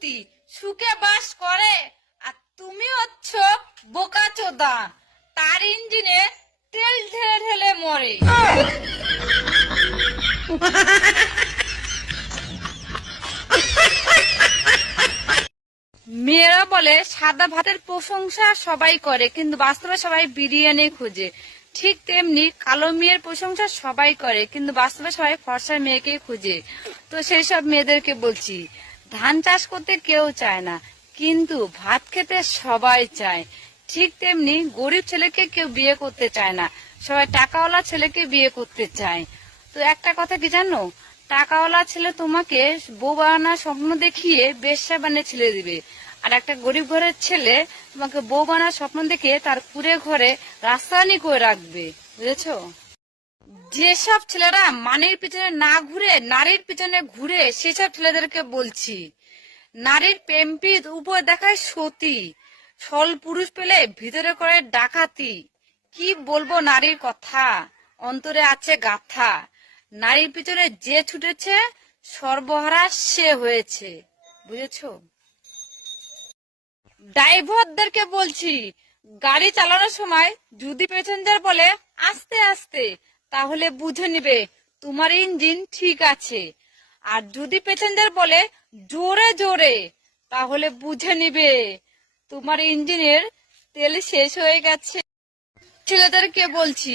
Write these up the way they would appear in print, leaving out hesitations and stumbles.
কোটিপতি, সুখে বাস করে, আর তুমি হচ্ছ বোকাচোদা, তার ইঞ্জিনে তেল ঢেলে ঢেলে মরে। মেয়েরা বলে সাদা ভাতের প্রশংসা সবাই করে, কিন্তু বাস্তবে সবাই বিরিয়ানি খুঁজে। ঠিক তেমনি কালো মেয়ের প্রশংসা সবাই করে, কিন্তু বাস্তবে সবাই ফর্সা মেয়েকে খুঁজে। তো সেই সব মেয়েদেরকে বলছি, ধান চাষ করতে কেউ চায় না, কিন্তু ভাত খেতে সবাই চায়। ঠিক তেমনি গরিব ছেলেকে কেউ বিয়ে করতে চায় না, সবাই টাকাওয়ালা ছেলেকে বিয়ে করতে চায়। তো একটা কথা কি জানো, টাকাওয়ালা ছেলে তোমাকে বউ বানানোর স্বপ্ন দেখিয়ে বেশ্যা বানিয়ে ছেলে দিবে, আর একটা গরিব ঘরের ছেলে তোমাকে বউ বানার স্বপ্ন দেখে তার কুড়ে ঘরে রাস্তানি করে রাখবে, বুঝেছো? যেসব ছেলেরা মানের পিছনে না ঘুরে নারীর পিছনে ঘুরে, সেসব ছেলেদেরকে বলছি, নারীর প্রেমপিত উপর দেখায় সতী, ছল পুরুষ পেলে ভিতরে করে ডাকাতি। কি বলবো নারীর কথা, অন্তরে আছে গাথা। নারীর পিছনে যে ছুটেছে সর্বহারা সে হয়েছে, বুঝেছো? ড্রাইভারদেরকে বলছি, গাড়ি চালানোর সময় যদি প্যাসেঞ্জার বলে আস্তে আস্তে, তাহলে বুঝে নিবে তোমার ইঞ্জিন ঠিক আছে, আর যদি প্যাসেঞ্জার বলে জোরে জোরে, তাহলে বুঝে নিবে তোমার ইঞ্জিনের তেল শেষ হয়ে গেছে। ছেলেদেরকে বলছি,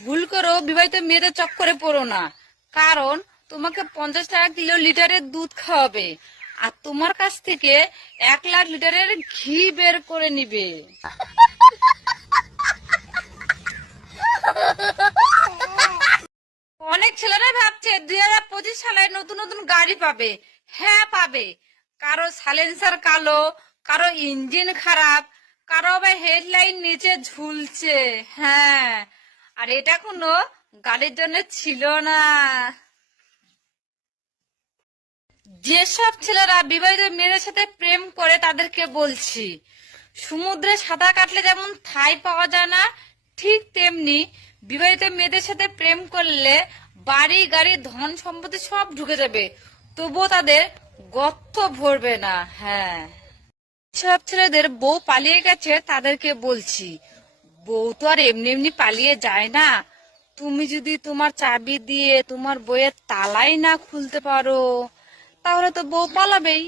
ভুল করো বিবাহিত মেয়েদের চক্করে পড়ো না, কারণ তোমাকে 50 টাকা কিলো লিটারের দুধ খাওয়াবে, আর তোমার কাছ থেকে 1 লাখ লিটারের ঘি বের করে নিবে। অনেক ছেলেরা ভাবছে 2025 সালে নতুন নতুন গাড়ি পাবে। হ্যাঁ পাবে, কারো সাইলেন্সার কালো, কারো ইঞ্জিন খারাপ, কারো আবার হেডলাইট নিচে ঝুলছে। হ্যাঁ, আর এটা কোনো গাড়ির জন্য ছিল না। যেসব ছেলেরা বিবাহিত মেয়েদের সাথে প্রেম করে তাদেরকে বলছি, সমুদ্রে সাঁতার কাটলে যেমন ঠাঁই পাওয়া যায় না, ঠিক তেমনি বিবাহিত মেয়েদের সাথে প্রেম করলে বাড়ি গাড়ি ধন সম্পত্তি সব ঢুকে যাবে, তবুও তাদের গর্ত ভরবে না। হ্যাঁ, সব ছেলেদের বউ পালিয়ে গেছে তাদেরকে বলছি, বউ তো আর এমনি এমনি পালিয়ে যায় না। তুমি যদি তোমার চাবি দিয়ে তোমার বইয়ের তালাই না খুলতে পারো, তাহলে তো বউ পালাবেই।